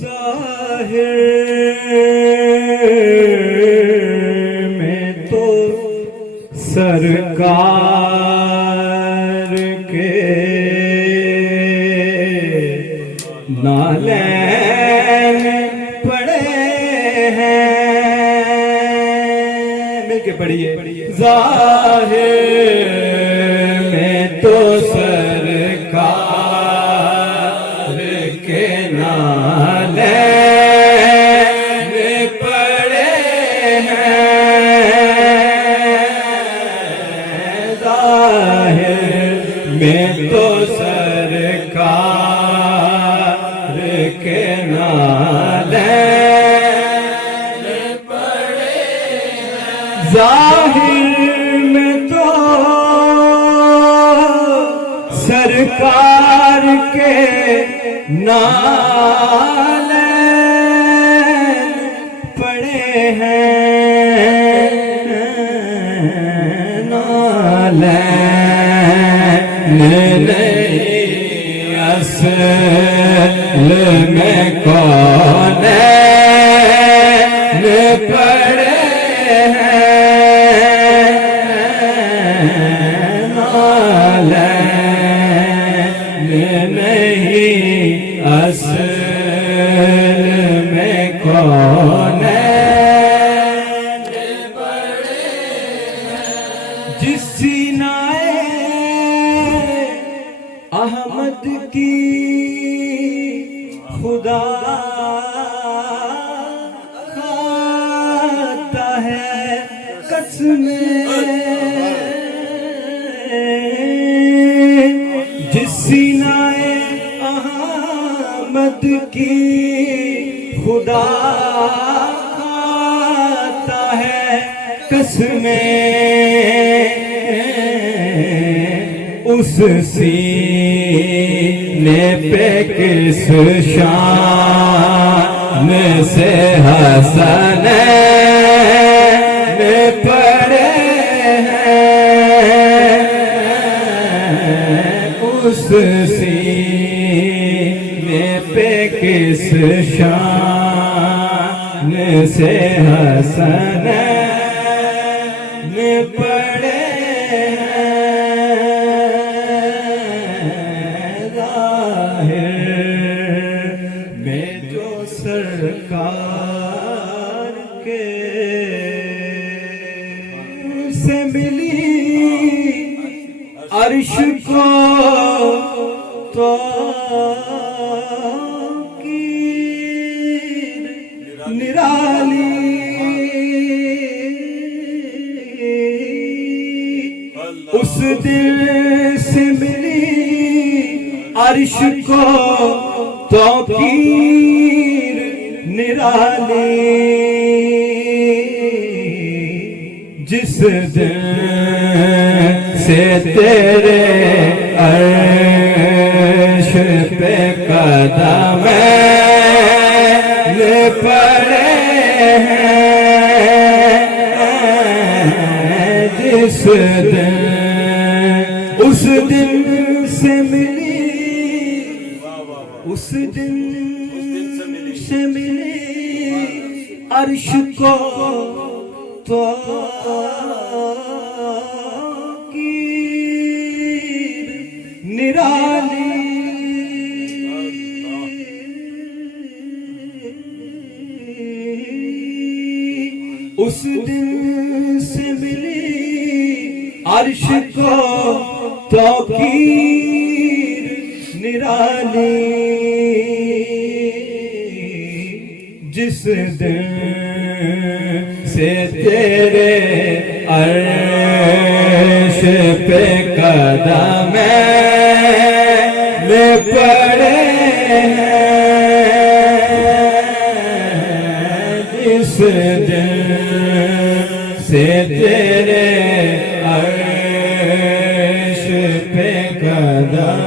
ظاہر میں تو سرکار کے نالین پڑے ہیں، مل کے پڑھیے، ظاہر میں تو سرکار کے نالین پڑے ہیں، ظاہر میں تو سرکار کے نالین پڑے ہیں، ظاہر میں تو سرکار کے نالین پڑے ہیں، نالین نہیں اصل میں کونین پڑے ہیں، نالین نہیں اصل میں کونین پڑے ہیں، جس سینائے احمد کی خدا کھاتا ہے قسمیں، جس سینائے احمد کی خدا کھاتا ہے قسمیں، اس سینے پہ کس شان سے حسنین پڑے ہیں، اس سینے پہ کس شان سے حسنین پڑے ہیں، ظاہر میں جو سرکار کے سے ملی عرش کو توقیر نرالی، اس دل سے ملی عرش کو توقیر نرالی، جس دل سے تیرے عرش پہ قدم پڑے ہیں، جس دل اس دل سے ملی، اس دل سے ملی عرش کو توقیر نرالی، اس دل سے ملی عرش کو توقیر نرالی، جس دل سے تیرے عرش پہ قدم پڑے ہیں، جس دل سے تیرے عرش پہ قدم